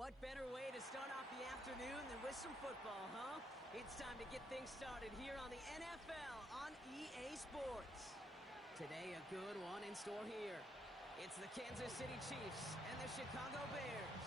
What better way to start off the afternoon than with some football, huh? It's time to get things started here on the NFL on EA Sports. Today, a good one in store here. It's the Kansas City Chiefs and the Chicago Bears.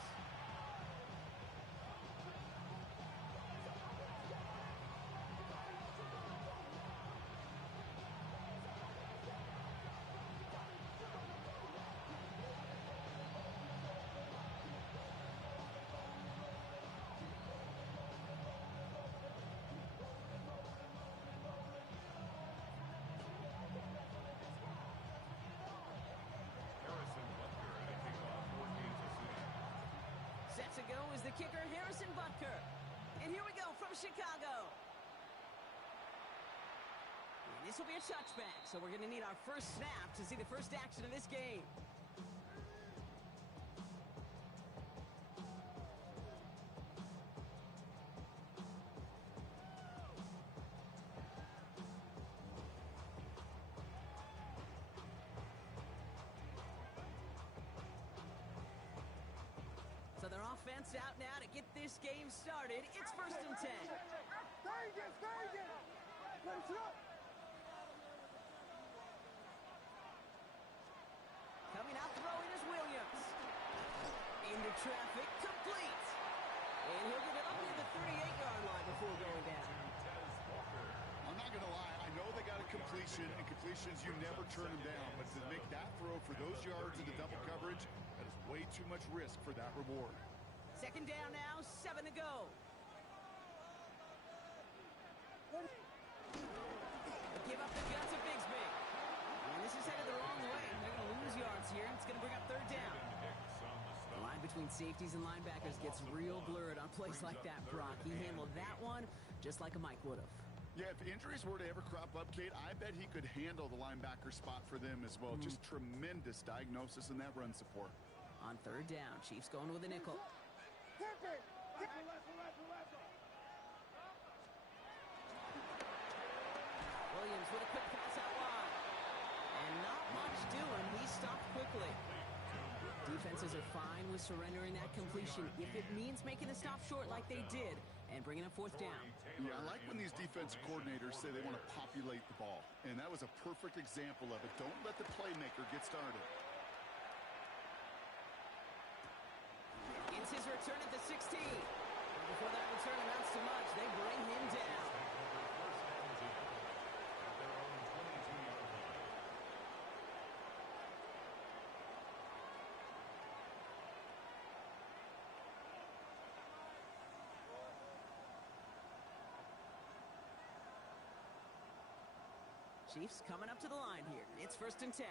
Set to go is the kicker, Harrison Butker. And here we go from Chicago. And this will be a touchback, so we're going to need our first snap to see the first action of this game. So their offense out now to get this game started. It's 1st and 10. Coming out throwing is Williams. Into traffic, complete. And he'll get it up near the 38-yard line before going down. I'm not going to lie. I know they got a completion, and completions, you never turn them down. But to make that throw for those yards into double coverage, that is way too much risk for that reward. 2nd down now, 7 to go. Give up the guts of Bigsby. And this is headed the wrong way. They're going to lose yards here. It's going to bring up 3rd down. The line between safeties and linebackers gets real blurred on plays like that, Brock. He handled that one just like a Mike would have. Yeah, if injuries were to ever crop up, Kate, I bet he could handle the linebacker spot for them as well. Just tremendous diagnosis in that run support. On 3rd down, Chiefs going with a nickel. Williams with a quick pass out wide. And not much doing. He stopped quickly. Defenses are fine with surrendering that completion if it means making a stop short like they did and bringing up 4th down. Yeah, I like when these defensive coordinators say they want to populate the ball. And that was a perfect example of it. Don't let the playmaker get started. It's his return at the 16. But before that return amounts to much, they bring him down. Chiefs coming up to the line here. It's 1st and 10.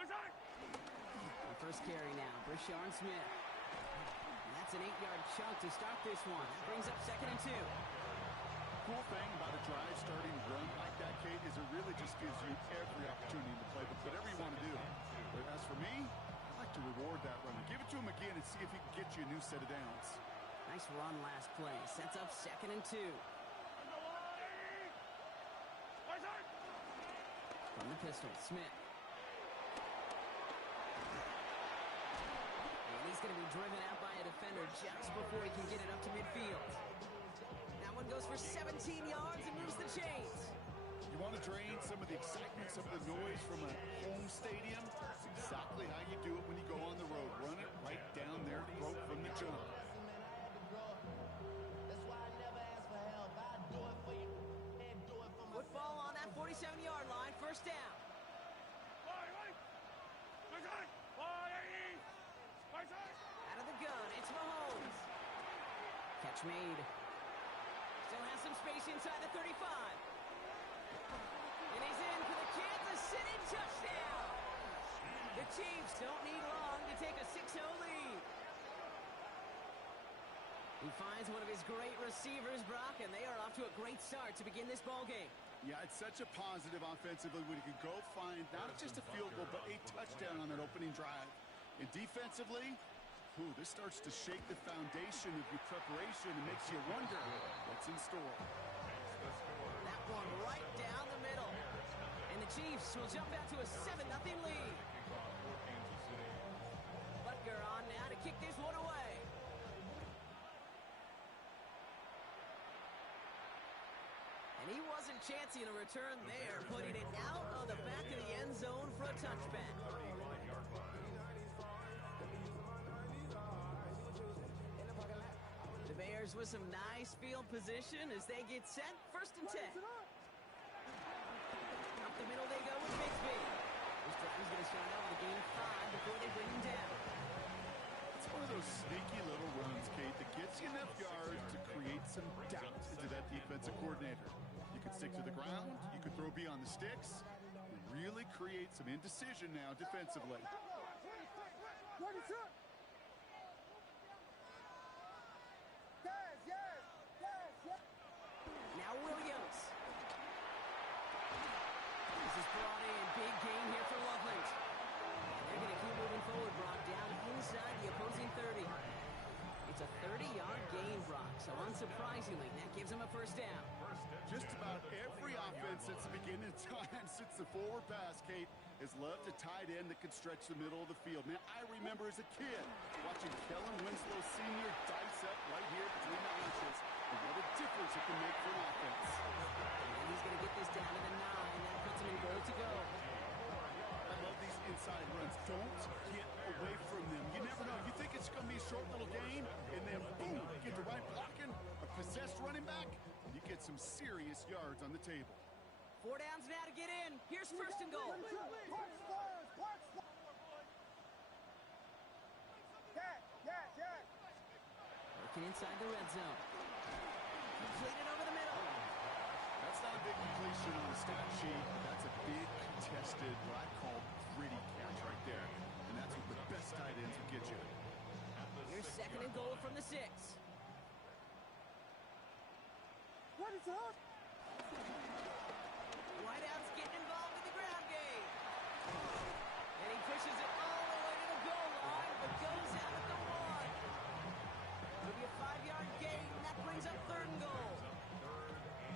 The first carry now, Brishard Smith. And that's an 8-yard chunk to start this one. That brings up 2nd and 2. Cool thing about a drive starting run like that, Kate, is it really just gives you every opportunity to play with whatever you want to do. But as for me, I like to reward that runner. Give it to him again and see if he can get you a new set of downs. Nice run last play. Sets up 2nd and 2. From the pistol, Smith. And he's going to be driven out by a defender just before he can get it up to midfield. That one goes for 17 yards and moves the chains. You want to drain some of the excitement, some of the noise from a home stadium? That's exactly how you do it when you go on the road. Run it right down their throat from the jump. Football on that 47-yard line, 1st down. Out of the gun, it's Mahomes. Catch made. Still has some space inside the 35. And he's in for the Kansas City touchdown. The Chiefs don't need long to take a 6-0 lead. He finds one of his great receivers, Brock, and they are off to a great start to begin this ball game. Yeah, it's such a positive offensively when you can go find not just a field goal, but a touchdown on that opening drive. And defensively, this starts to shake the foundation of your preparation and makes you wonder what's in store. That one right down the middle. And the Chiefs will jump out to a 7-0 lead. Butker on now to chancey in a return there, putting it out of the back of the end zone for a touchback. The Bears with some nice field position as they get set. 1st and 10. Up the middle they go with Bixby. This drive is going to start out with a gain of 5 before they bring him down. It's one of those sneaky little runs, Kate, that gets you enough yards to create some doubt into that defensive coordinator. You can stick to the ground, you can throw beyond the sticks, and really create some indecision now defensively. Now Williams. This is brought in. Big gain here for Loveland. They're going to keep moving forward, Brock, down inside the opposing 30. It's a 30-yard gain, Brock, so unsurprisingly, that gives them a 1st down. Just about every offense since the beginning of time, since the forward pass, Kate, has loved a tight end that can stretch the middle of the field. Man, I remember as a kid watching Kellen Winslow Sr. dice up right here between the hashes. And what a difference it can make for an offense. And he's going to get this down to the 9. That puts him in goal to go. I love these inside runs. Don't get away from them. You never know. You think it's going to be a short little gain, and then boom, get the right blocking, a possessed running back, you get some serious yards on the table. 4 downs now to get in. Here's 1st and goal. Working inside the red zone. Completed over the middle. That's not a big completion on the stat sheet. That's a big contested, what I call gritty catch right there. And that's what the best tight ends will get you. Here's 2nd and goal from the 6. What is up? Whiteout's getting involved in the ground game. And he pushes it all the way to the goal line, but goes out at the 1. It'll be a 5-yard gain, and that brings up 3rd and goal.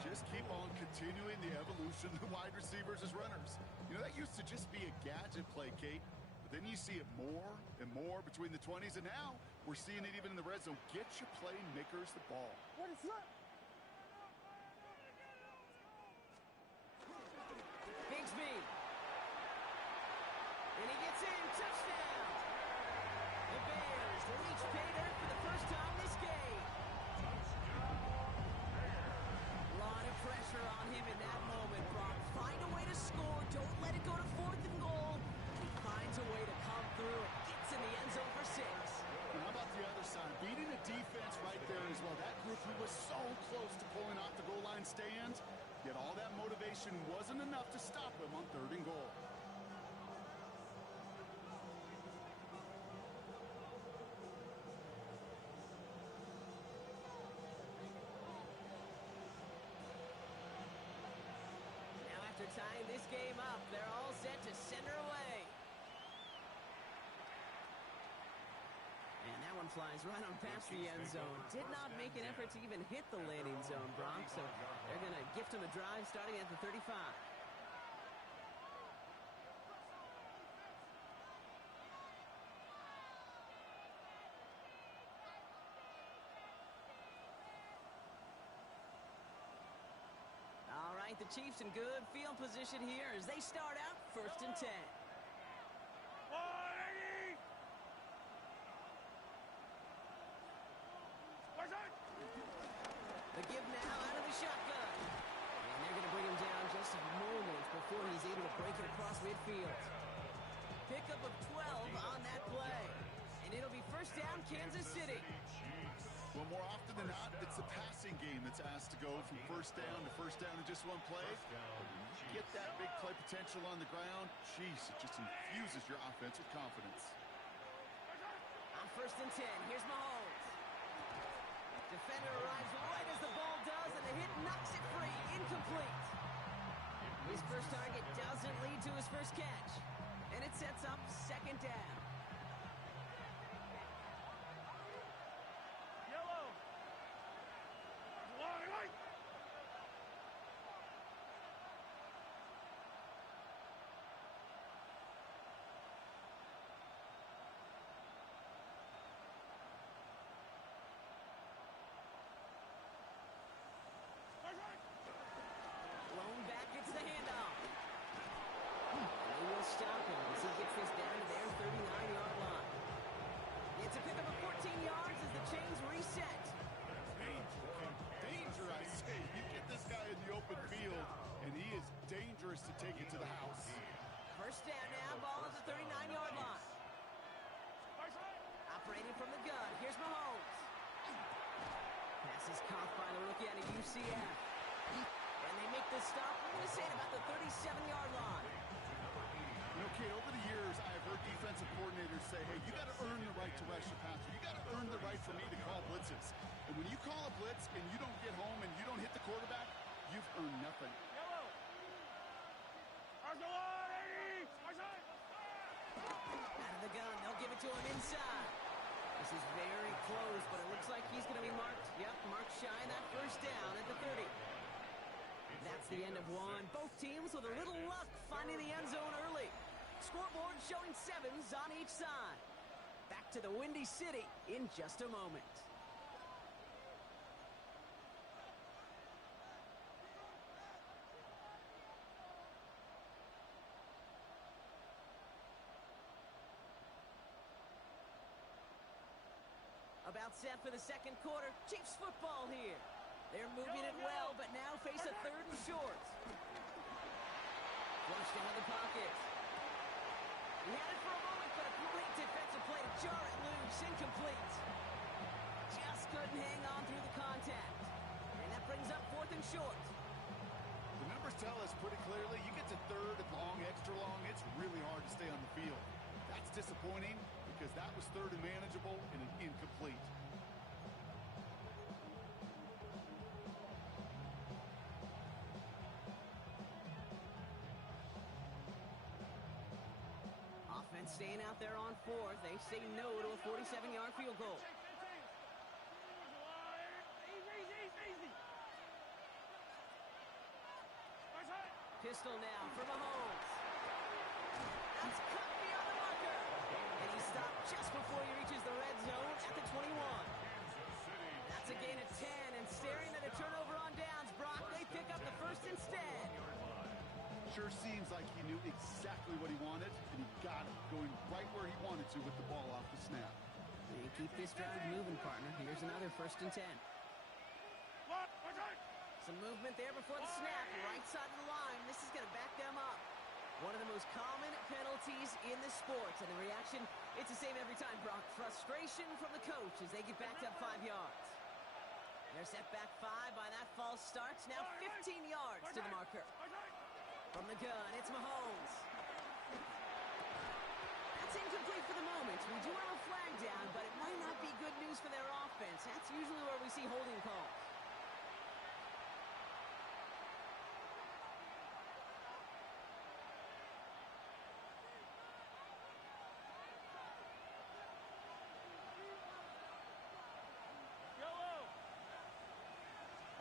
Just keep on continuing the evolution of the wide receivers as runners. You know, that used to just be a gadget play, Kate. But then you see it more and more between the 20s, and now we're seeing it even in the red zone. Get your playmakers the ball. What is up? Bigsby. And he gets in. Touchdown. The Bears reach pay dirt for the first time this game. A lot of pressure on him in that moment, Brock. Find a way to score. Don't let it go to 4th and goal. He finds a way to come through and gets in the end zone for 6. And how about the other side? Beating a defense right there as well. That group who was so close to pulling off the goal line stand, yet all that motivation wasn't enough to stop him on 3rd and goal. Now after tying this game up, they're all set to send her away. And that one flies right on past the end zone. Did not make an effort to even hit the landing zone, Brock, so they're going to gift him a drive starting at the 35. All right, the Chiefs in good field position here as they start out 1st and 10. The give now out of the shotgun. And they're going to bring him down just a moment before he's able to break it across midfield. Pickup of 12 on that play. And it'll be 1st down, Kansas City. Well, more often than not, it's the passing game that's asked to go from 1st down to 1st down in just one play. Get that big play potential on the ground. Jeez, it just infuses your offense with confidence. On 1st and 10, here's Mahomes. Defender arrives right as the ball does, and the hit knocks it free. Incomplete. His first target doesn't lead to his first catch. And it sets up 2nd down. is caught by the rookie out of UCF. And they make the stop, I'm going to say, at about the 37-yard line. You know, Kate, over the years, I have heard defensive coordinators say, hey, you got to earn the right to rush the passer. You got to earn the right for me to call blitzes. And when you call a blitz and you don't get home and you don't hit the quarterback, you've earned nothing. Out of the gun, they'll give it to him inside. This is very close, but it looks like he's going to be marked. Yep, marked shy that first down at the 30. That's the end of one. Both teams with a little luck finding the end zone early. Scoreboard showing 7s on each side. Back to the Windy City in just a moment. About set for the second quarter. Chiefs football here. They're moving it well, but now face a 3rd and short. Flushed out of the pocket. He had it for a moment, but a great defensive play to jar it loose. Incomplete. Just couldn't hang on through the contact. And that brings up 4th and short. The numbers tell us pretty clearly, you get to 3rd and long, extra long, it's really hard to stay on the field. That's disappointing because that was 3rd and manageable and an incomplete. Offense staying out there on 4th. They say no to a 47-yard field goal. Pistol now for Mahomes. That's cut beyond the marker. And he stopped just before he reaches the red zone at the 21. That's a gain of 10, and staring at a turnover on downs, Brock, they pick up the first instead. Sure seems like he knew exactly what he wanted, and he got it, going right where he wanted to with the ball off the snap. And keep this drive moving, partner. Here's another 1st and 10. Some movement there before the snap, right side of the line. This is going to back them up. One of the most common penalties in the sports, and the reaction, it's the same every time, Brock. Frustration from the coach as they get backed up 5 yards. They're set back 5 by that false start. Now 15 yards to the marker. From the gun, it's Mahomes. That's incomplete for the moment. We do have a flag down, but it might not be good news for their offense. That's usually where we see holding calls.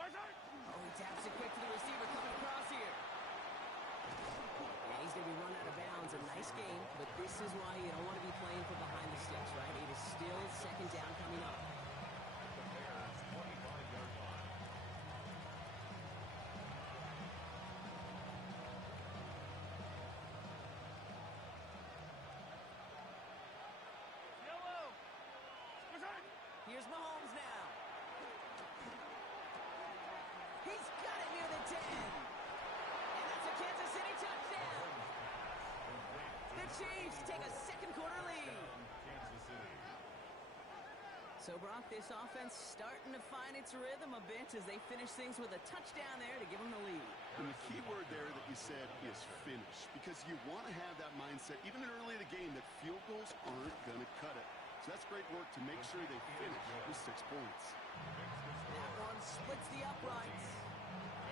Oh, he taps it quick to the receiver coming across here. Yeah, he's going to be run out of bounds. A nice game, but this is why you don't want to be playing from behind the sticks, right? It is still 2nd down coming up. Here's Mahomes now. He's got it near the 10. And that's a Kansas City touchdown. The Chiefs take a second quarter lead. So, Brock, this offense starting to find its rhythm a bit as they finish things with a touchdown there to give them the lead. And the key word there that you said is finish, because you want to have that mindset, even early in the game, that field goals aren't going to cut it. So that's great work to make sure they finish with 6 points. That one splits the uprights.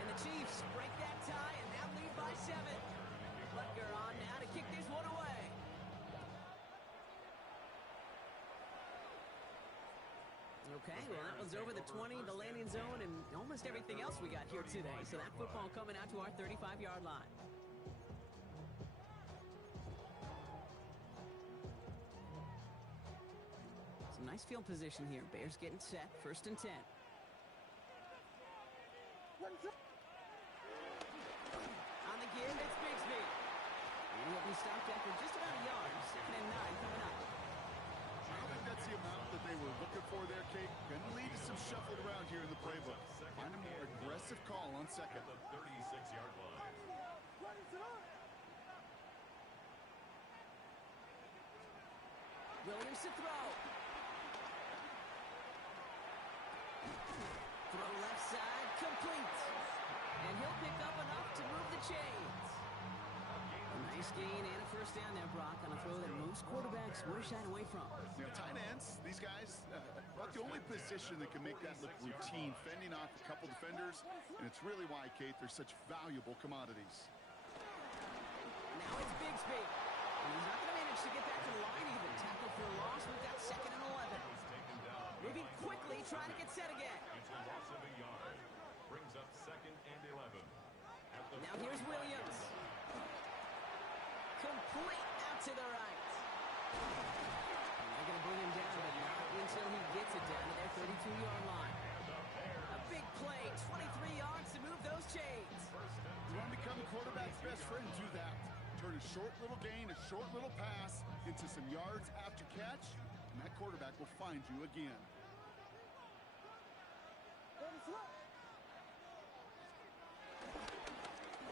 And the Chiefs break that tie and now lead by 7. Butker on now to kick this one away. Okay, well, that one's over the 20, the landing zone, and almost everything else we got here today. So that football coming out to our 35-yard line. Some nice field position here. Bears getting set. 1st and 10. On the give, it's Bigsby. And he'll be stopped after just about a yard. 2nd and 9 coming up. I think that's the amount that they were looking for there, Kate. Going to lead to some shuffling around here in the playbook. Find a more aggressive call on 2nd. The 36-yard line. Williams to throw. Throw left side, complete. And he'll pick up enough to move the chains. A nice gain and a first down there, Brock, on a throw that most quarterbacks would have shied away from. You know, tight ends, these guys, about the only position that can make that look routine, fending off a couple defenders, and it's really why, Kate, they're such valuable commodities. Now it's Bigsby. And he's not going to manage to get back to the line even. Tackle for a loss. We've got 2nd and 11. Moving quickly, trying to get set again. It's a loss of a yard. Brings up 2nd and 11. Now here's Williams. Complete out to the right. They're going to bring him down, but not until he gets it down to their 32-yard line. A big play, 23 yards to move those chains. You want to become a quarterback's best friend, do that. Turn a short little gain, a short little pass into some yards after catch, and that quarterback will find you again.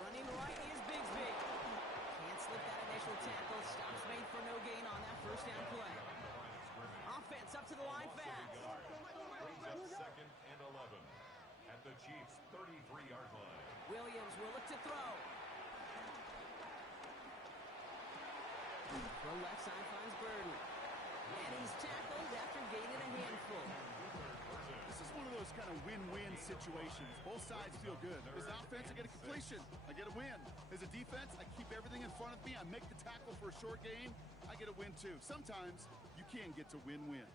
Running right is Bigsby. Can't slip that initial tackle. Stops made for no gain on that first down play. Offense up to the line fast. Brings up 2nd and 11. At the Chiefs' 33-yard line. Williams will look to throw. Throw left side finds Burden. And he's tackled after gaining a handful. This is one of those kind of win-win situations. Both sides feel good. As an offense, I get a completion. I get a win. As a defense, I keep everything in front of me. I make the tackle for a short gain. I get a win, too. Sometimes you can get to win-win.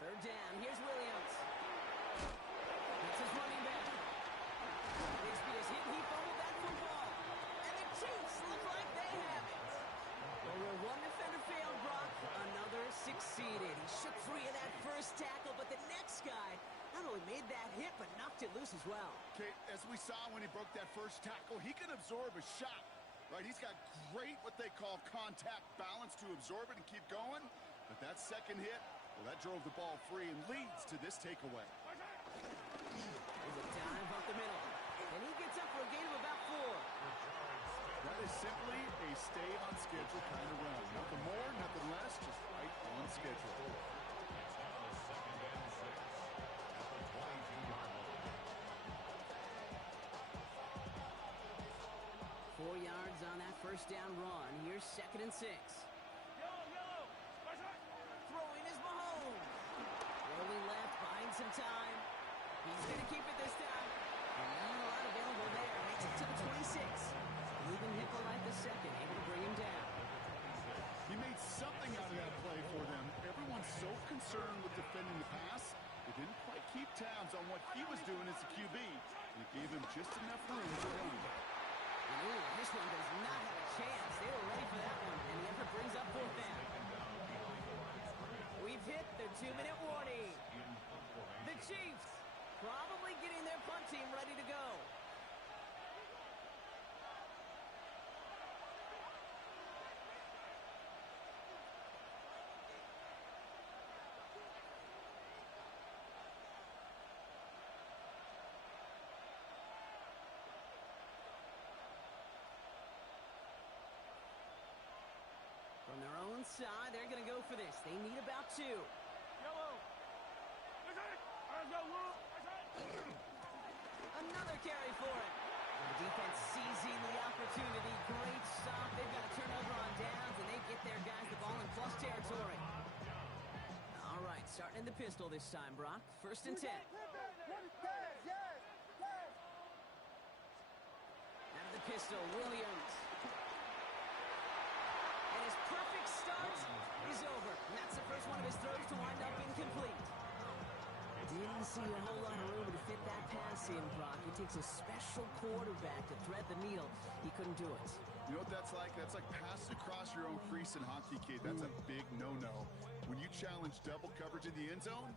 Third down. Here's Williams. That's his running back. Bigsby is hit. He fumbled that football. And the Chiefs look like they have it. Well, where one defender failed, Brock, another succeeded. He shook free of that first tackle, but the next guy not only made that hit, but knocked it loose as well. Okay, as we saw when he broke that first tackle, he can absorb a shot, right? He's got great, what they call contact balance to absorb it and keep going. But that second hit, well, that drove the ball free and leads to this takeaway. There's a dive up the middle. And he gets up for a gain of about 4. That is simply a stay on schedule kind of run. Nothing more, nothing less, just right on schedule. It's now 2nd and 6. At the 22-yard line. 4 yards on that first down run. Here's 2nd and 6. Throwing is Mahomes. Rolling left, buying some time. He's going to keep it this time. And not a lot available there. Makes it to the 26. Moving Hipple like the second, able to bring him down. He made something out of that play for them. Everyone's so concerned with defending the pass, they didn't quite keep tabs on what he was doing as a QB. And it gave him just enough room to run. And ooh, this one does not have a chance. They were ready for that one, and the effort brings up 4th down. We've hit the 2-minute warning. The Chiefs probably getting their punt team ready to go. From their own side, they're going to go for this. They need about 2. Another carry for it. The defense seizing the opportunity. Great stop. They've got a turnover on downs, and they get their guys the ball in plus territory. All right, starting in the pistol this time, Brock. 1st and 10. Out of the pistol, Williams. And his perfect start is over. And that's the first one of his throws to wind up incomplete. Didn't see a whole lot of room to fit that pass in, Brock. It takes a special quarterback to thread the needle. He couldn't do it. You know what that's like? That's like passing across your own crease in hockey, kid. That's a big no-no. When you challenge double coverage in the end zone,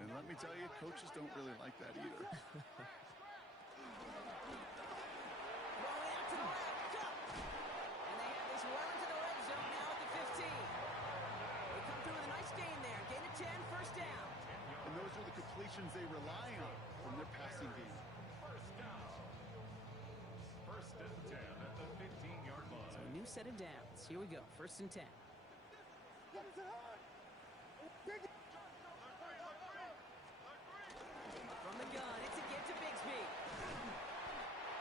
and let me tell you, coaches don't really like that either. Rolling out to the left, cut! And they have this well into the red zone now at the 15. They come through with a nice gain there. Gain of 10, first down. And those are the completions they rely on from their passing game. First down. 1st and 10 at the 15-yard line. So a new set of downs. Here we go, 1st and 10. What is it on? Dig it. From the gun, it's a get to Bigsby.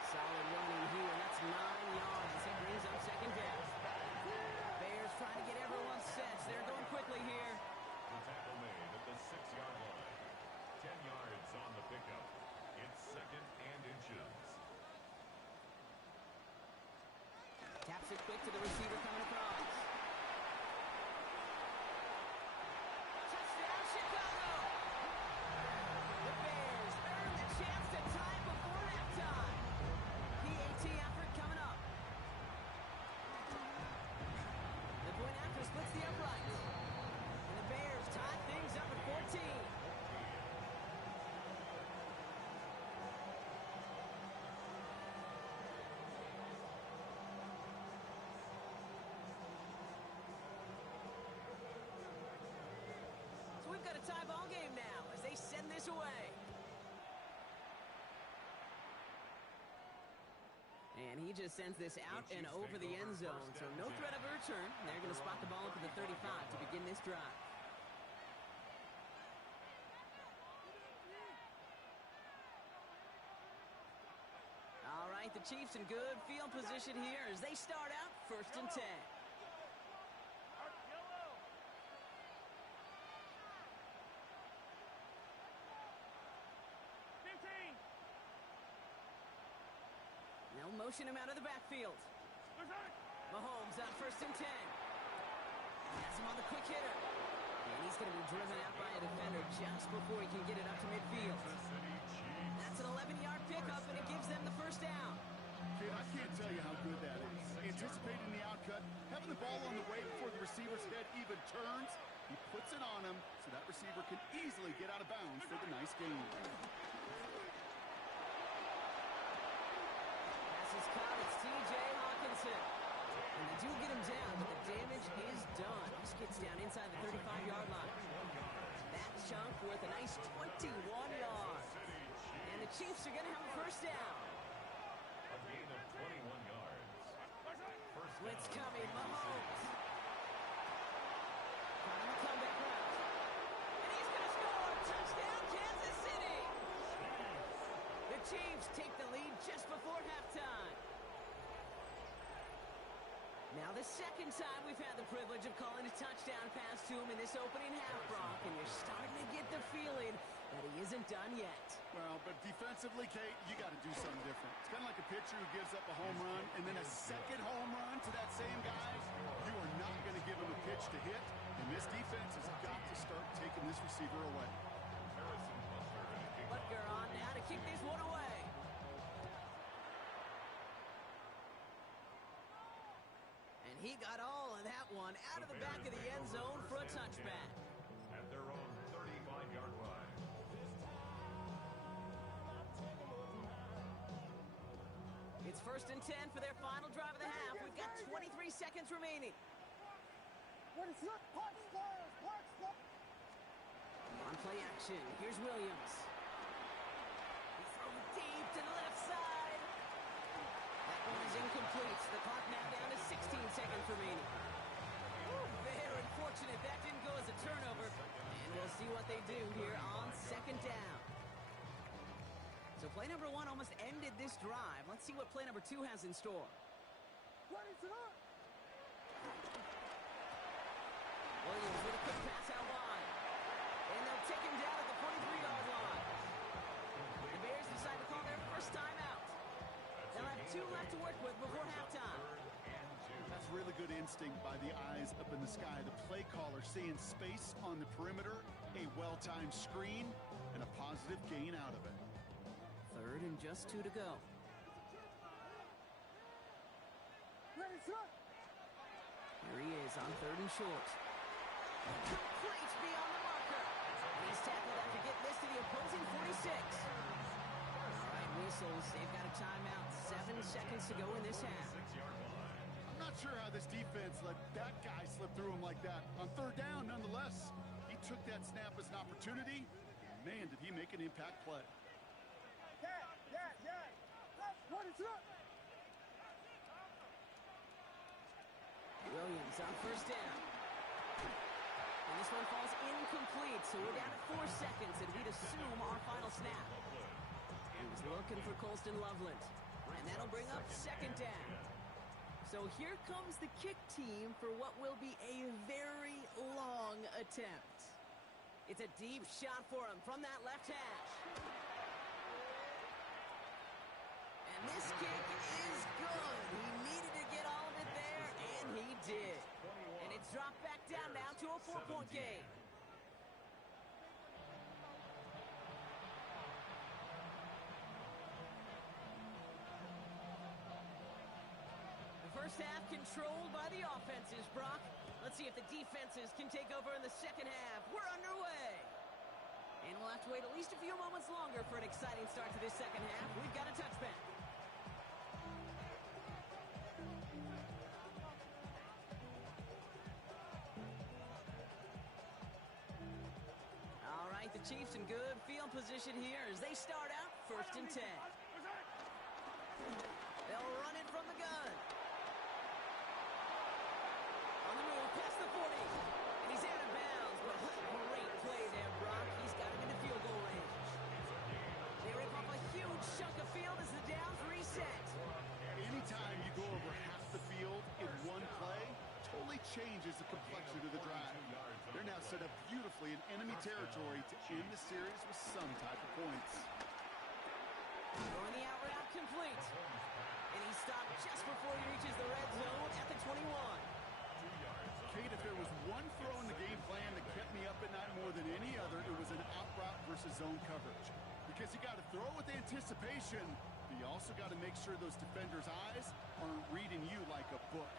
Solid running here. That's 9 yards. It brings up 2nd down. Bears trying to get everyone set. They're going quickly here. The tackle made at the 6-yard line. 10 yards on the pickup. It's 2nd and inches. Taps it quick to the receiver coming across. Touchdown, Chicago! The Bears earn the chance to tie it before halftime. PAT effort coming up. The point after splits the uprights. And the Bears tie things up at 14. So we've got a tie ball game now as they send this away. And he just sends this out and over the end zone, so no threat of a return. They're going to spot the ball up at the 35 to begin this drive. All right, the Chiefs in good field position here as they start out 1st and 10. They'll motion him out of the backfield. Mahomes on 1st and 10. Has him on the quick hitter. And he's going to be driven out by a defender just before he can get it up to midfield. That's an 11-yard pickup, and it gives them the 1st down. Kid, I can't tell you how good that is. Anticipating the outcut, having the ball on the way before the receiver's head even turns. He puts it on him so that receiver can easily get out of bounds for the nice gain. Pass is caught. It's T.J. Hawkinson. And they do get him down, but the damage is done. This gets down inside the 35-yard line. That chunk worth a nice 21 yards. And the Chiefs are going to have a 1st down. A gain of 21 yards. Blitz coming, Mahomes. Caught him a comeback route. And he's going to score. Touchdown, Kansas City. The Chiefs take the lead just before halftime. Now the 2nd time we've had the privilege of calling a touchdown pass to him in this opening half, Brock, and you're starting to get the feeling that he isn't done yet. Well, but defensively, Kate, you got to do something different. It's kind of like a pitcher who gives up a home run and then a 2nd home run to that same guy. You are not going to give him a pitch to hit, and this defense has got to start taking this receiver away. Butker on now to kick this one away. And he got all of that one out of the back of the end zone for a touchback. At their own 35-yard line. It's 1st and 10 for their final drive of the half. We've got 23 seconds remaining. What is it? Watch players. Watch players. On play action, here's Williams. He throws it deep to the left side. That one is incomplete. The clock now down to 16 seconds remaining. Ooh, very fortunate that didn't go as a turnover. And we'll see what they do here on 2nd down. So play number 1 almost ended this drive. Let's see what play number 2 has in store. What is it on? Williams with a quick pass out wide. And they'll take him down at the 43-yard line. The Bears decide to call their 1st timeout. They'll have 2 left to work with before halftime. That's really good instinct by the eyes up in the sky. The play caller seeing space on the perimeter, a well-timed screen, and a positive gain out of it. 3rd and just 2 to go. What is it? Here he is on 3rd and short. Complete beyond the marker. And he's tackled after getting this to the opposing 46. All right, whistles. They've got a timeout. 7 seconds to go in this half. I'm not sure how this defense let that guy slip through him like that. On 3rd down, nonetheless, he took that snap as an opportunity. Man, did he make an impact play. Yeah. What is it? Williams on first down. And this one falls incomplete, so we're down to 4 seconds, and we'd assume our final snap. He was looking for Colston Loveland, and that'll bring up second down. So here comes the kick team for what will be a very long attempt. It's a deep shot for him from that left hash. And this kick is good. He needed to get all of it there, and he did. And it's dropped back down now to a 4-point game. First half controlled by the offenses, Brock. Let's see if the defenses can take over in the second half. We're underway. And we'll have to wait at least a few moments longer for an exciting start to this second half. We've got a touchback. All right, the Chiefs in good field position here as they start out 1st and 10. They'll run it from the gun. On the move, past the 40. And he's out of bounds. But great play there, Brock. He's got him in the field goal range. They rip off a huge chunk of field as the downs reset. Anytime you go over half the field in one play, totally changes the complexion of the drive. They're now set up beautifully in enemy territory to end the series with some type of points. Throwing the out route complete. And he stopped just before he reaches the red zone at the 21. Kate, if there was one throw in the game plan that kept me up at night more than any other, it was an out route versus zone coverage. Because you got to throw with anticipation, but you also got to make sure those defenders' eyes aren't reading you like a book.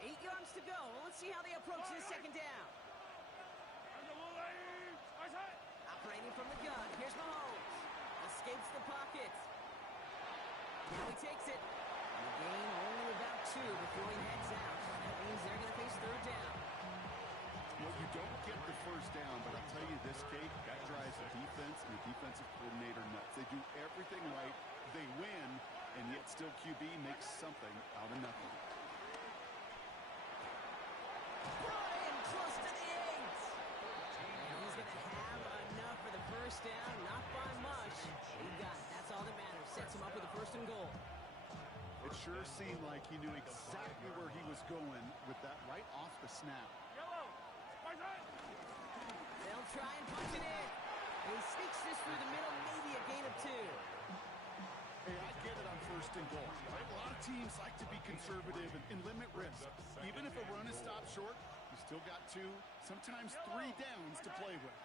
8 yards to go. Well, let's see how they approach this second down. Operating from the gun. Here's Mahomes. Escapes the pocket. Now he takes it. And the gain only about 2 before he heads out. That means they're going to face third down. Well, you don't get the first down, but I'll tell you this, Kate, that drives the defense and the defensive coordinator nuts. They do everything right. They win, and yet still QB makes something out of nothing. Brought in close to the 8. And he's going to have enough for the first down. Not by much. He got it. That's all that matters. Sets him up with a 1st and goal. It sure seemed like he knew exactly where he was going with that right off the snap. They'll try and punch it in. And he sneaks this through the middle, maybe a gain of 2. Hey, I get it on 1st and goal. Right? A lot of teams like to be conservative and limit risk. Even if a run is stopped short, you still got 2, sometimes 3 downs to play with.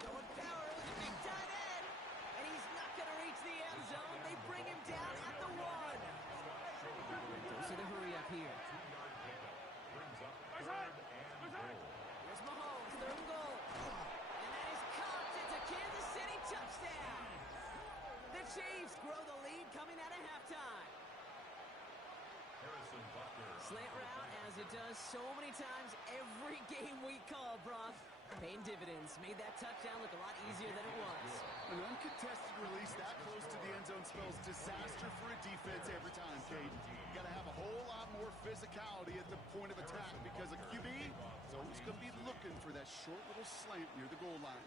Going power with a big tight end. And he's not going to reach the end zone. They bring him down at the 1. Dose of the hurry up here. Here's Mahomes, 3rd and goal. And that is caught. It's a Kansas City touchdown. The Chiefs grow the lead coming out of halftime. Slant route, as it does so many times every game we call, Brock. Paying dividends. Made that touchdown look a lot easier than it was. An uncontested release that close to the end zone spells disaster for a defense every time, Kate. You got to have a whole lot more physicality at the point of attack because a QB is always going to be looking for that short little slant near the goal line.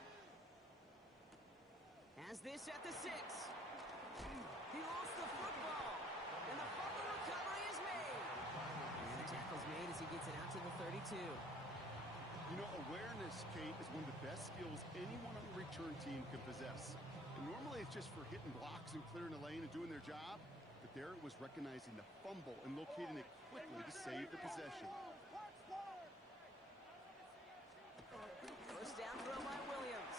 Has this at the 6. He lost the football. And the fumble recovery is made. And the tackle's made as he gets it out to the 32. You know, awareness, Kate, is one of the best skills anyone on the return team can possess. And normally it's just for hitting blocks and clearing a lane and doing their job. But there it was recognizing the fumble and locating it quickly to save the possession. First down throw by Williams.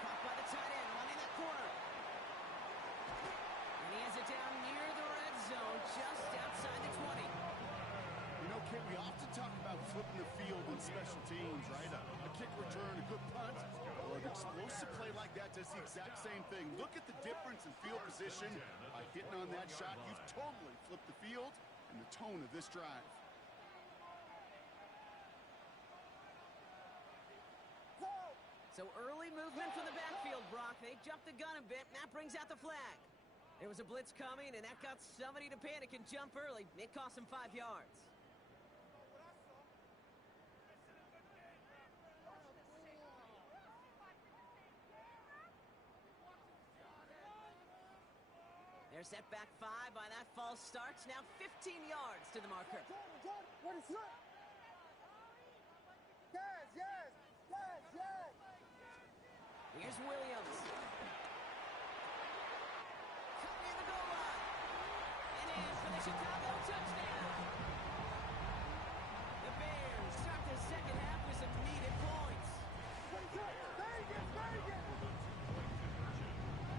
Caught by the tight end, running that corner. And he has it down near the red zone, just outside the 20. You know, Kate, we often talk about flipping the field in special teams, right? A kick return, a good punt. Well, an explosive play like that does the exact same thing. Look at the difference in field position. By hitting on that shot, you've totally flipped the field and the tone of this drive. So early movement from the backfield, Brock. They jumped the gun a bit, and that brings out the flag. There was a blitz coming, and that got somebody to panic and jump early. It cost him 5 yards. They're set back 5 by that false start. Now 15 yards to the marker. Jordan, what is it? Yes. Here's Williams. Coming in the goal line. And in for the Chicago touchdown. The Bears start the second half with some needed points. Vegas!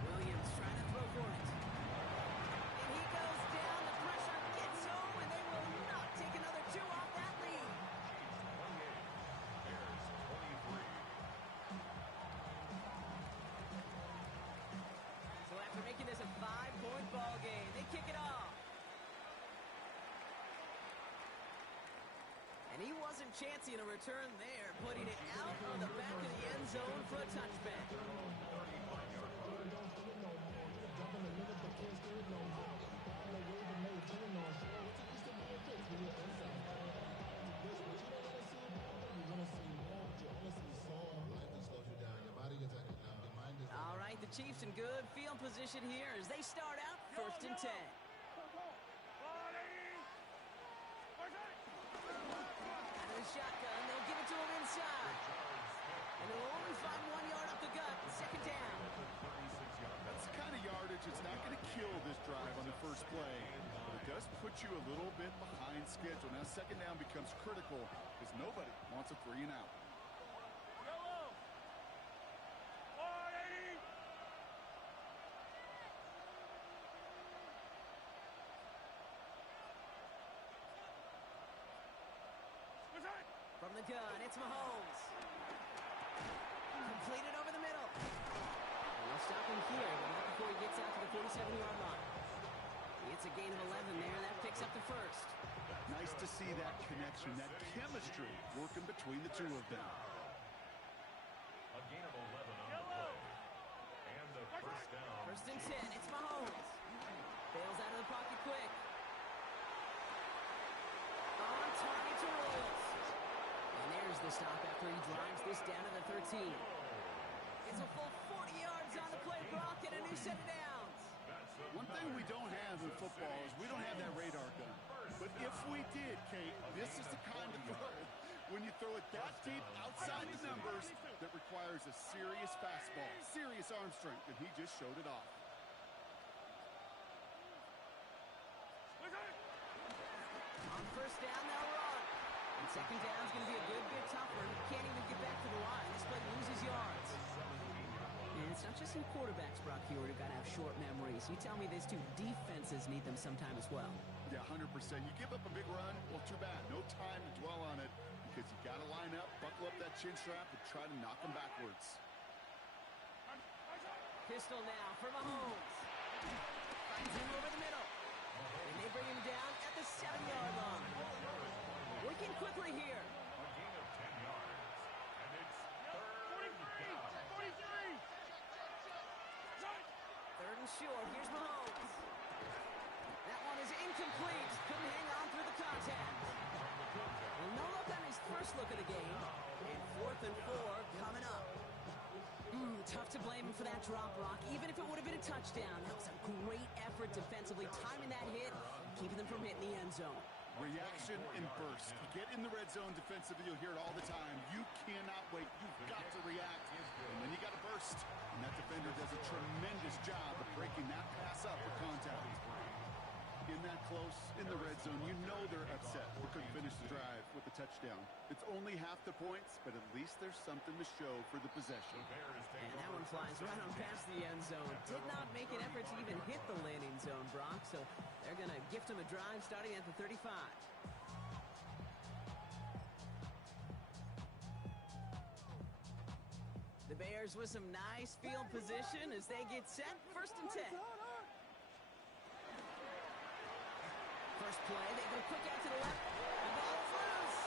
Williams trying to throw for it. And he goes down. The pressure gets home, and they will not take another 2 off that lead. So after making this a 5-point ball game, they kick it off. And he wasn't chancing a return there, putting it out on the back of the end zone for a touchback. All right, the Chiefs in good field position here as they start out 1st and 10. Out of the shotgun, they'll give it to him inside. And they'll only find 1 yard up the gut, 2nd down. That's the kind of yardage that's not going to kill this drive on the first play. But it does put you a little bit behind schedule. Now 2nd down becomes critical because nobody wants a 3 and out. From the gun, it's Mahomes. Completed over the middle. And they'll stop him here, but not before he gets out to the 47-yard line. It's a gain of 11 there. That picks up the first. Nice to see that connection, that chemistry working between the two of them. A gain of 11 on the play. And the first down. 1st and 10, it's Mahomes. Bails out of the pocket quick. On target to Williams. And there's the stop after he drives this down to the 13. It's a full 40 yards on the play, Brock, and a new set of downs. One thing we don't have in football is we don't have that radar gun. But if we did, Kate, this is the kind of throw, when you throw it that deep outside the numbers, that requires a serious fastball, serious arm strength, and he just showed it off. On 1st down, they'll run. And 2nd down's going to be a good bit tougher. He can't even get back to the line. This play loses yards. And it's not just in quarterbacks, Brock Hewitt, who've got to have short memories. You tell me these 2 defenses need them sometime as well. Yeah, 100%. You give up a big run, well, too bad. No time to dwell on it because you got to line up, buckle up that chin strap, and try to knock them backwards. Pistol now for Mahomes. Finds him over the middle. And they bring him down at the 7-yard line. Working quickly here. A gain of 10 yards. And it's 3rd down. 3rd and short. Here's Mahomes. That one is incomplete. Couldn't hang on through the contact. Well, no look on his first look of the game. And 4th and 4 coming up. Tough to blame him for that drop, Rock. Even if it would have been a touchdown, that was a great effort defensively, timing that hit, keeping them from hitting the end zone. Reaction and burst. You get in the red zone defensively, you'll hear it all the time. You cannot wait. You've got to react. And then you got to burst. And that defender does a tremendous job of breaking that pass up with contact. In that close, in the red zone, you know they're upset. They couldn't finish the drive with the touchdown. It's only half the points, but at least there's something to show for the possession. And that one flies right on past the end zone. Did not make an effort to even hit the landing zone, Brock, so they're going to gift him a drive starting at the 35. The Bears with some nice field position as they get set. 1st and 10. First play, they go quick out to the left. The ball is loose.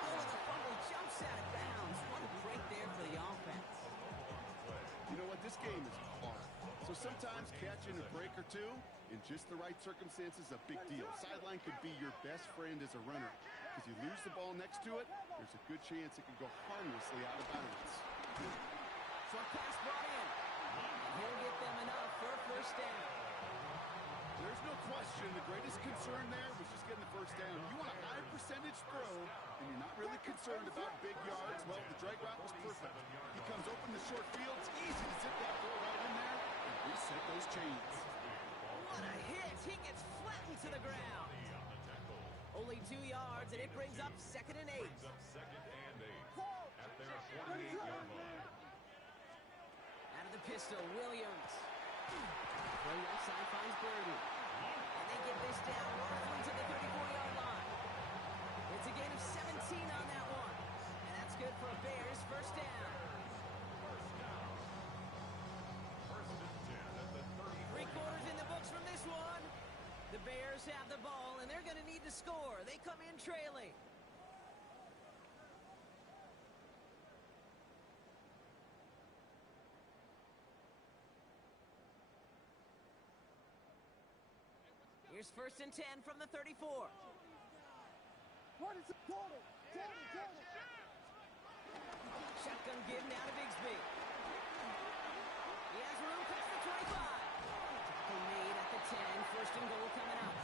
Oh, and the fumble jumps out of bounds. What a break there for the offense. You know what? This game is hard. So sometimes catching a break or two in just the right circumstances is a big deal. Sideline could be your best friend as a runner. Because you lose the ball next to it, there's a good chance it could go harmlessly out of bounds. Short pass brought in. And he'll get them enough for a first down. There's no question the greatest concern there was just getting the first down. You want a high percentage throw, and you're not really concerned about big yards. Well, the drag route was perfect. He comes open the short field. It's easy to zip that ball right in there and reset those chains. What a hit. He gets flattened to the ground. Only 2 yards, and it brings up 2nd and 8. Second and 8 at their 48-yard line. Out of the pistol, Williams. Throw left side finds Burden. And they get this down roughly to the 34-yard line. It's a gain of 17 on that one. And that's good for a Bears first down. First and 10 at the 30. 3 quarters in the books from this one. The Bears have the ball, and they're going to need to score. They come in trailing. Here's 1st and 10 from the 34. What is it? Jordan! Shotgun give now to Bigsby. He has room, cuts the 25. Tackle made at the 10. 1st and goal coming up.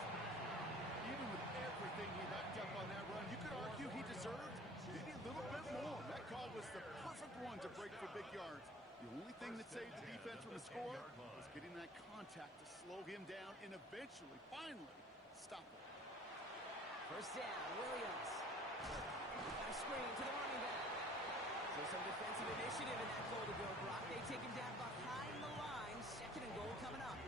Even with everything he racked up on that run, you could argue he deserved maybe a little bit more. That call was the perfect one to break for big yards. The only thing that saved the defense from a score was getting that contact to slow him down and eventually, finally, stop him. First down, Williams. Got a screen to the running back. So some defensive initiative in that goal to go, Brock. They take him down behind the line. 2nd and goal coming up.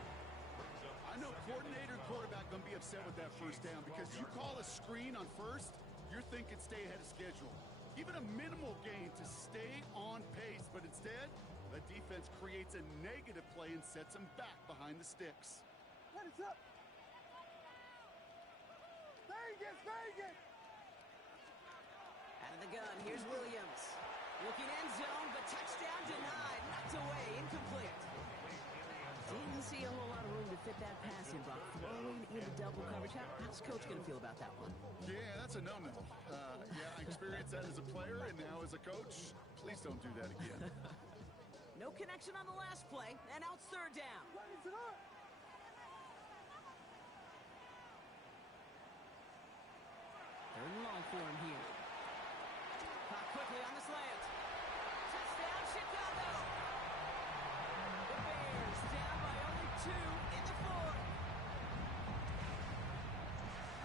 I know coordinator and quarterback going to be upset with that first down because you call a screen on first, you're thinking stay ahead of schedule. Even a minimal gain to stay on pace, but instead, the defense creates a negative play and sets them back behind the sticks. What is up? Vegas! Out of the gun, here's Williams. Looking end zone, but touchdown denied. Knocked away, incomplete. Didn't see a whole lot of room to fit that pass in, Brock. Throwing into double coverage. How's Coach going to feel about that one? Yeah, that's a no-no. Yeah, I experienced that as a player and now as a coach. Please don't do that again. No connection on the last play, and now it's 3rd down. What is it up? Third and long for him here. Caught quickly on the slant. Touchdown, Chicago! The Bears down by only 2 in the 4th.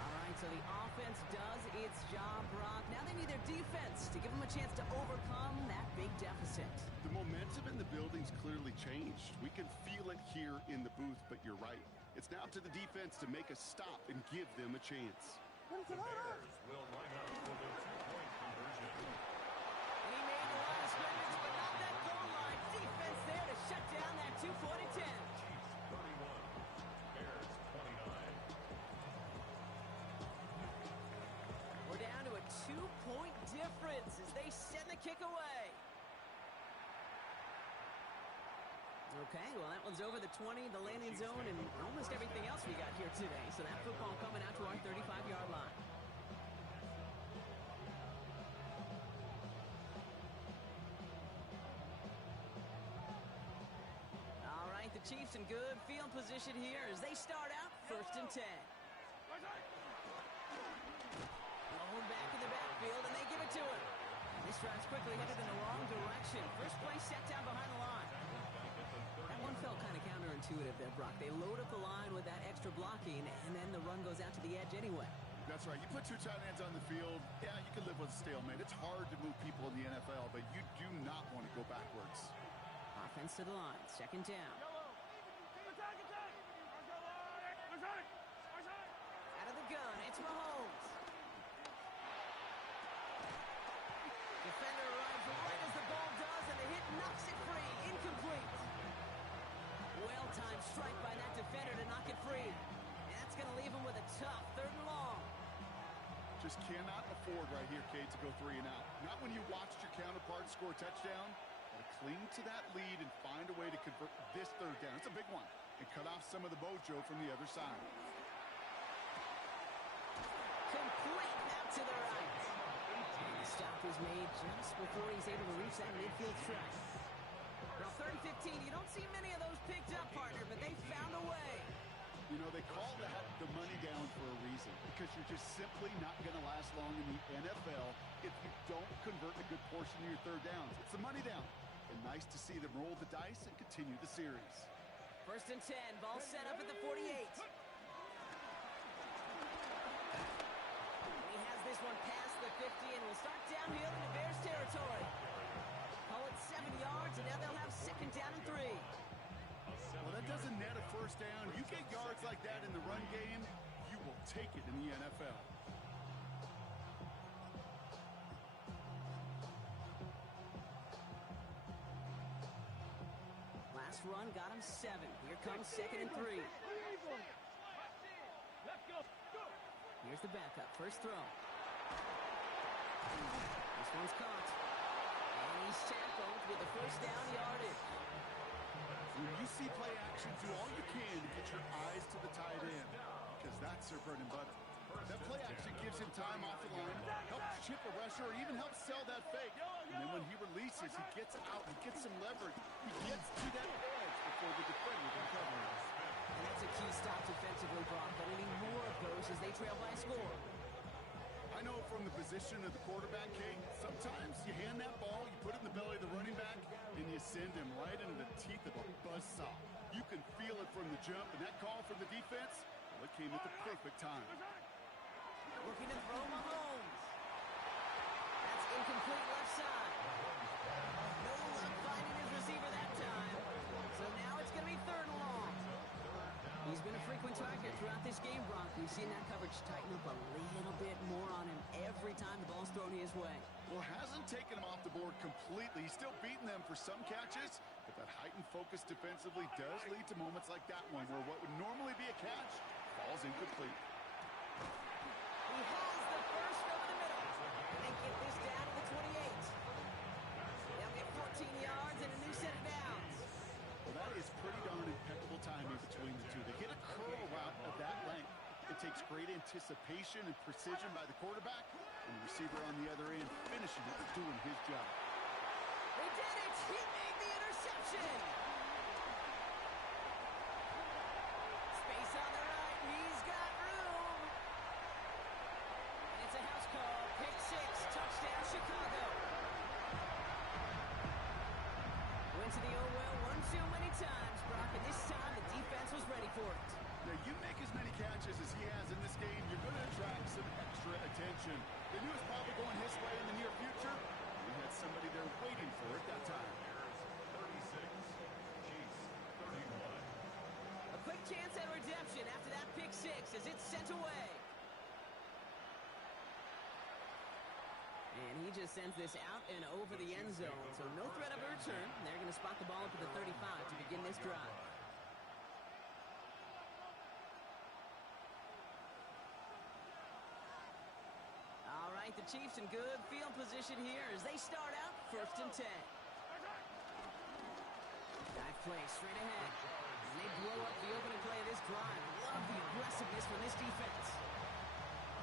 All right, so the offense does its job, Brock. Now they need their defense to give them a chance to overcome that big deficit. The momentum in the building's clearly changed. We can feel it here in the booth, but you're right. It's now up to the defense to make a stop and give them a chance. What is it up? Bears will line up for the 2-point conversion. And he made the line of scrimmage, but not that goal line. Defense there to shut down that 2-point attempt. Chiefs 31, Bears 29. We're down to a 2-point difference as they send the kick away. Okay, well, that one's over the 20, the landing zone, and almost everything else we got here today. So that football coming out to our 35-yard line. All right, the Chiefs in good field position here as they start out 1st and 10. Blown back in the backfield, and they give it to him. This drive's quickly headed in the wrong direction. First play set down behind the line. That one felt kind of counterintuitive there, Brock. They load up the line with that extra blocking, and then the run goes out to the edge anyway. That's right. You put 2 tight ends on the field, yeah, you can live with a stalemate. It's hard to move people in the NFL, but you do not want to go backwards. Offense to the line. 2nd down. Out of the gun, it's Mahomes. Defender arrives right as the ball does, and the hit knocks it free. Incomplete. Well-timed strike by that defender to knock it free. And that's going to leave him with a tough 3rd and long. Just cannot afford right here, Kate, to go 3 and out. Not when you watched your counterpart score a touchdown, but a cling to that lead and find a way to convert this third down. It's a big one. And cut off some of the mojo from the other side. Complete out to the right. And the stop is made just before he's able to reach that midfield strike. Well, 3rd and 15, you don't see many of those picked up, partner, but they found a way. You know, they call that the money down for a reason, because you're just simply not going to last long in the NFL if you don't convert a good portion of your third downs. It's the money down. And nice to see them roll the dice and continue the series. 1st and 10, ball set up at the 48. He has this one past the 50 and will start downhill into Bears territory. Call it 7 yards, and now they'll have 2nd down and 3. Well, that doesn't net a first down. You get yards like that in the run game, you will take it in the NFL. Last run got him 7. Here comes 2nd and 3. Here's the backup. First throw. This one's caught. And he's tackled with the first down yardage. When you see play action, do all you can to get your eyes to the tight end, because that's their bread and butter. That play action gives him time off the line, helps chip a rusher, or even helps sell that fake. And then when he releases, he gets out, he gets some leverage. He gets to that edge before the defender can cover him. And that's a key stop defensively, Brock, but any more of those as they trail by a score. I know from the position of the quarterback, Kate, sometimes you hand that ball, you put it in the belly of the running back, and you send him right into the teeth of a buzzsaw. You can feel it from the jump, and that call from the defense, well, it came at the perfect time. Looking to throw Mahomes. That's incomplete left side. No luck finding his receiver that time. So now it's going to be 3rd and long. He's been a frequent target throughout this game, Brock. We've seen that coverage tighten up a little bit more on him every time the ball's thrown his way. Well, hasn't taken him off the board completely. He's still beating them for some catches, but that heightened focus defensively does lead to moments like that one, where what would normally be a catch falls incomplete. He has the first over the middle. And they get this down to the 28. They'll get 14 yards and a new set of downs. Well, that is pretty darn impeccable timing between the two. They hit a curl route of that length. It takes great anticipation and precision by the quarterback, and the receiver on the other end finishing it, doing his job. He did it! He made the interception! Space on the right. He's got room. And it's a house call. Pick 6. Touchdown, Chicago. Went to the old well one too many times, Brock, and this time the defense was ready for it. Now, you make as many catches as he has in this game, you're going to attract some extra attention. They knew it was probably going his way in the near future. We had somebody there waiting for it that time. 36, Chiefs 31. A quick chance at redemption after that pick 6 as it's sent away. And he just sends this out and over the end zone. So no threat of a return. They're going to spot the ball up at the 35 to begin this drive. All right, the Chiefs in good field position here as they start out 1st and 10. Dive play straight ahead. And they blow up the opening play of this drive. Love the aggressiveness from this defense.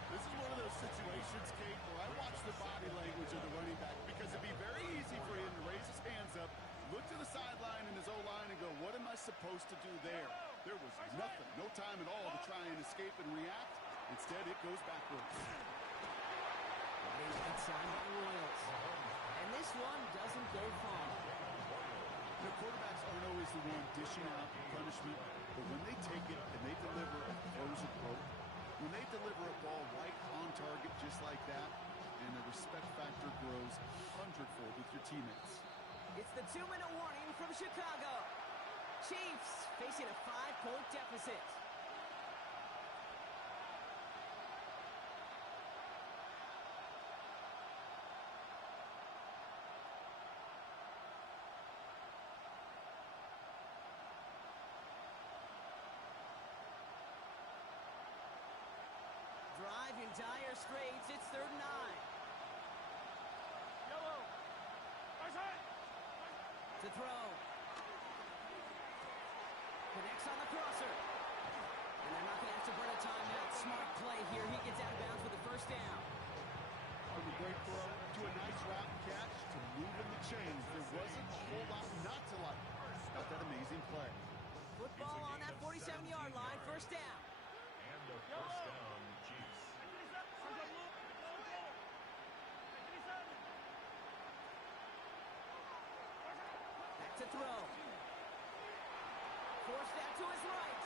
This is one of those situations, Kate, where I watch the body language of the running back, because it'd be very easy for him to raise his hands up, look to the sideline in his O-line and go, what am I supposed to do there? There was nothing, no time at all to try and escape and react. Instead, it goes backwards. Right side by Royals. And this one doesn't go far. The quarterbacks aren't always the one dishing out punishment, but when they take it and they deliver a frozen rope, when they deliver a ball right on target just like that, and the respect factor grows 100-fold with your teammates. It's the 2-minute warning from Chicago. Chiefs facing a 5-point deficit. Drive in dire straits. It's 3rd and 9. To throw. Connects on the crosser. And they're not going to have to burn a timeout. Smart play here. He gets out of bounds for the first down. From a great throw to a nice route and catch to move in the chains. There wasn't a whole lot not to like about that amazing play. Football on that 47-yard line. First down. And the first down, Chiefs. Back to throw. Forced out to his right.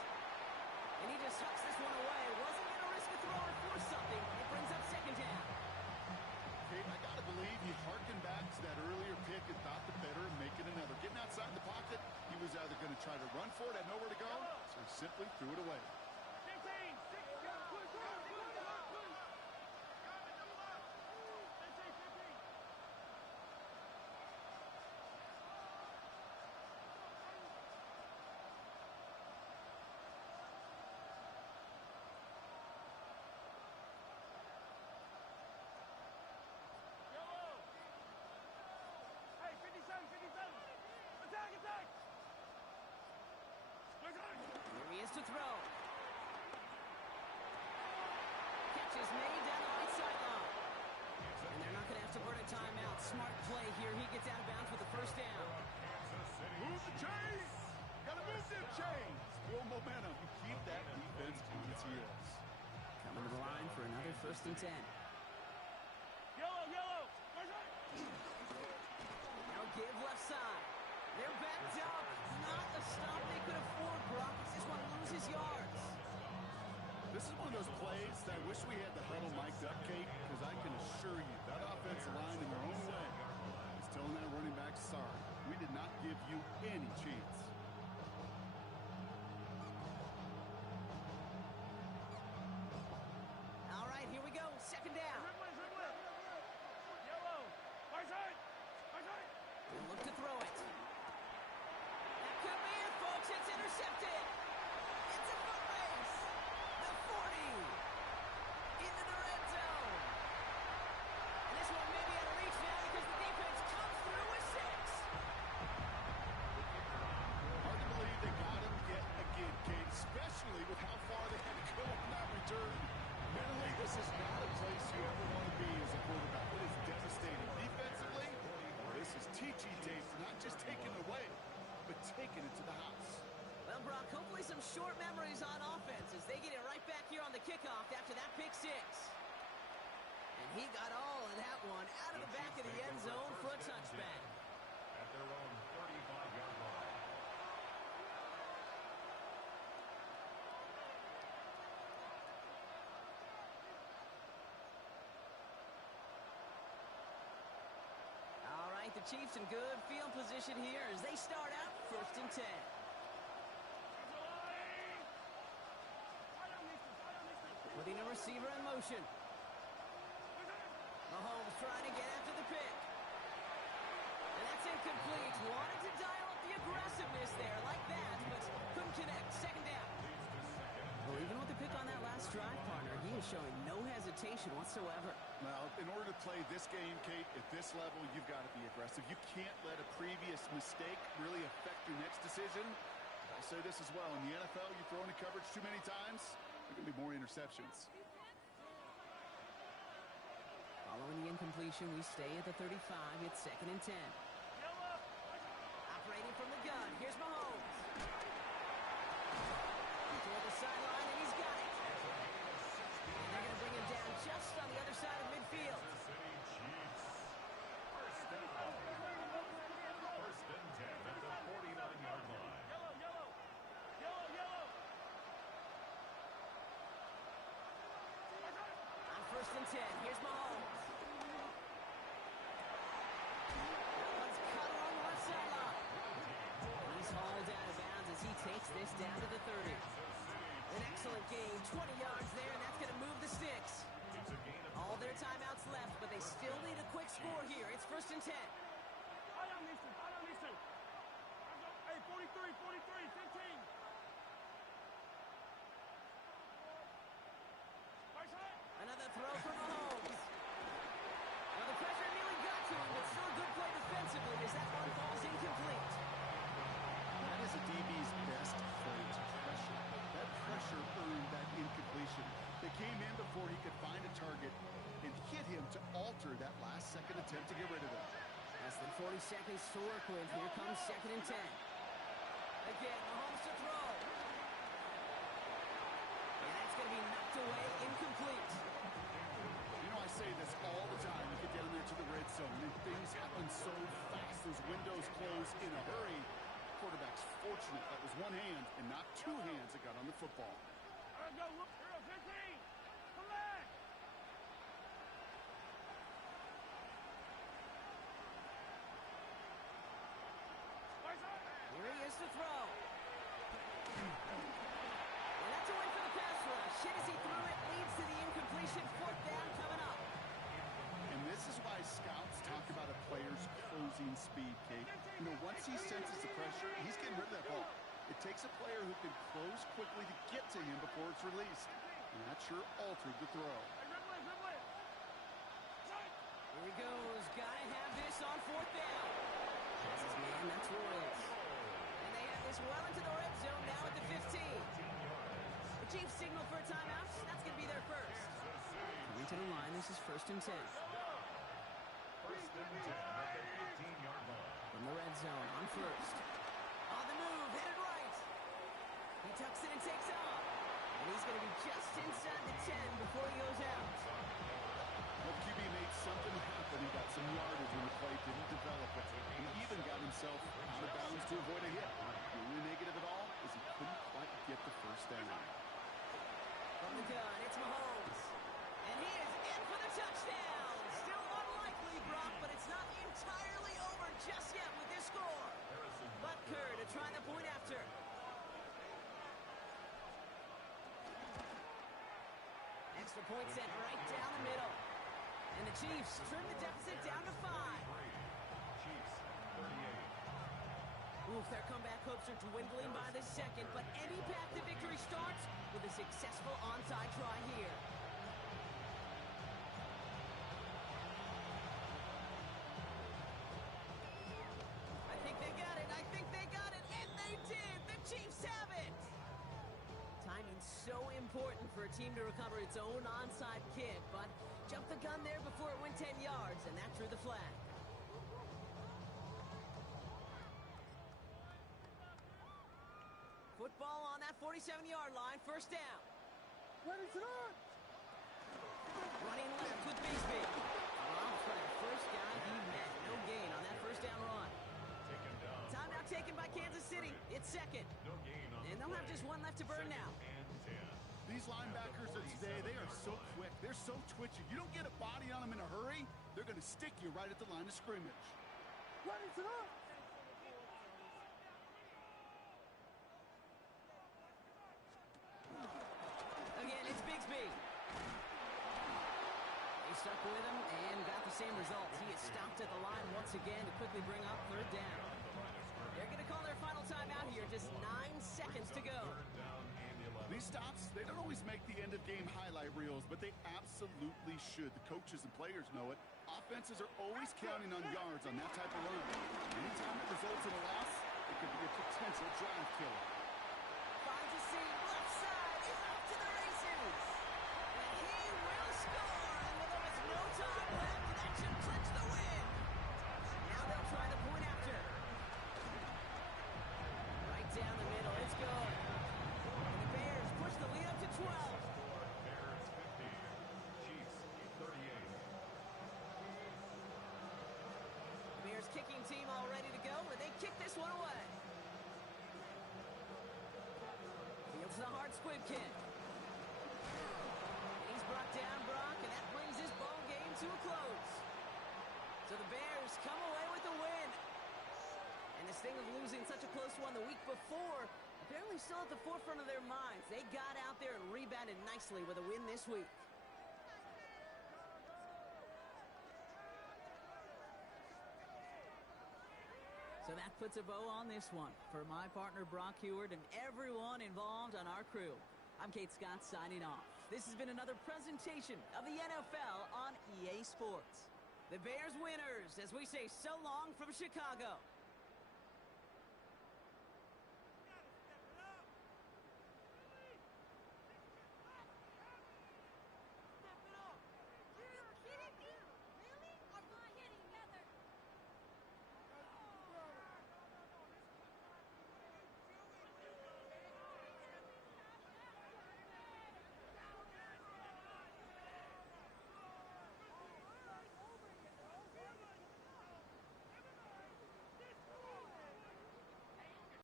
And he just tucks this one away. Wasn't going to risk a throw or force something. It brings up second down. Kate, I got to believe he harkened back to that earlier pick and thought the better of making another. Getting outside the pocket, he was either going to try to run for it, had nowhere to go, so he simply threw it away. Here he is to throw. Catch is made down the right sideline. And they're not going to have to burn a timeout. Smart play here. He gets out of bounds for the first down. Move the chains! Gotta move them chains! Build momentum. Keep that defense on its heels. Coming to the line for another first and 10. Now give left side. They're backed up. Not a stop they could afford. Brock just want to lose his yards. This is one of those plays that I wish we had the huddle mic'd up, Kate, because I can assure you that offensive line in their own way is telling that running back, sorry, we did not give you any chance. All right, here we go. Second down. They look to throw it. That could be it, folks. It's intercepted. It's a foot race. The 40. Into the red zone. And this one may be out of reach now because the defense comes through with 6. Hard to believe they got him yet again, Kate, especially with how far they had to go on that return. Mentally, this is not a place you ever want to be as a quarterback. It is devastating. Defensively, this is teaching Dave for not just taking it away, but taking it to the house. Well, Brock, hopefully some short memories on offense as they get it right back here on the kickoff after that pick 6. And he got all of that one out of the back of the end zone for a touchback. At their own 35-yard line. All right, the Chiefs in good field position here as they start out first and 10. Putting a receiver in motion. Mahomes trying to get after the pick. And that's incomplete. Wanted to dial up the aggressiveness there like that, but couldn't connect. Second down. Well, even with the pick on that last drive, partner, he is showing no hesitation whatsoever. Well, in order to play this game, Kate, at this level, you've got to be aggressive. You can't let a previous mistake really affect your next decision. I'll say this as well. In the NFL, you throw into coverage too many times, there can be more interceptions. Following the incompletion, we stay at the 35. It's second and 10. Operating from the gun. Here's Mahomes. Toward the sideline, and he's got it. And they're going to bring him down just on the other side of midfield. First and 10 at the 49-yard line. On first and 10, here's Mahomes. That one's cut along the left sideline. He's hauled out of bounds as he takes this down to the 30. An excellent gain, 20 yards there, and that's going to move the sticks. All their timeouts left, but they still need a quick score here. It's first and 10. Hey, 43, 15. Another throw for Mahomes. Now the pressure nearly got to him, but still a good play defensively as that one falls incomplete. attempt to get rid of it. Less than 40 seconds to work with. Here comes 2nd and 10. Again, Mahomes to throw. And that's going to be knocked away, incomplete. You know, I say this all the time. You get down there to the red zone, and things happen so fast. Those windows close in a hurry. Quarterback's fortunate that was one hand and not two hands that got on the football. Go, look, 15. Come back. Here he is to throw. And that's a win for the pass rush. Hit as he threw it, leads to the incompletion. 4th down coming up. And this is why scouts talk about a player's closing speed, Kate. You know, once he senses the pressure, he's getting rid of that ball. It takes a player who can close quickly to get to him before it's released. And that sure altered the throw. Here he goes. Gotta have this on 4th down. This is man, that's Royals. And they have this well into the red zone now at the 15. The Chiefs signal for a timeout. That's going to be their first. Coming to the line, this is 1st and 10. 1st and 10 at the 15-yard line. From the red zone on 1st. On the move, headed right. He tucks it and takes off. And he's going to be just inside the 10 before he goes out. Well, QB made something happen. He got some yardage when the play didn't develop. He even got himself out of bounds to avoid a hit. The only negative at all is he couldn't quite get the first down. From the gun, it's Mahomes. And he is in for the touchdown. Still unlikely, Brock, but it's not entirely over just yet with this score. Butker to try the point after. Extra point set right down the middle. And the Chiefs trim the deficit down to 5. Chiefs, 38. Oof, their comeback hopes are dwindling by the second, but any path to victory starts with a successful onside try here. I think they got it. I think they got it. And they did. The Chiefs have it. Timing's so important for a team to recover its own onside kick, but jumped the gun there before it went 10 yards, and that drew the flag. Football on that 47-yard line, 1st down. Ready to run. Running left with Bigsby. Well, for the first guy he met. No gain on that 1st down run. Taken down. Timeout taken by Kansas City. It's 2nd. No gain on And they'll have just one left to burn now. And 10. These linebackers of today, they are so quick. They're so twitchy. You don't get a body on them in a hurry, they're going to stick you right at the line of scrimmage. Ready to run. Again, it's Bigsby. They stuck with him and got the same results. He is stopped at the line once again to quickly bring up 3rd down. They're going to call their final timeout here. Just 9 seconds to go. These stops, they don't always make the end-of-game highlight reels, but they absolutely should. The coaches and players know it. Offenses are always counting on yards on that type of run. Anytime it results in a loss, it could be a potential drive killer. Finds a seam, left side, is off to the races. And he will score. And with almost no time left, that should clinch the win. Now they'll try the point after. Right down the middle, it's good. And the Bears push the lead up to 12. Bears 50. Chiefs 38. The Bears kicking team all ready to go, and they kick this one away. Fields the hard squib kick. And he's brought down, Brock, and that brings this ball game to a close. So the Bears come away with the win. And this thing of losing such a close one the week before, apparently still at the forefront of their minds. They got out there and rebounded nicely with a win this week. So that puts a bow on this one. For my partner Brock Heward and everyone involved on our crew, I'm Kate Scott signing off. This has been another presentation of the NFL on EA Sports. The Bears winners as we say so long from Chicago.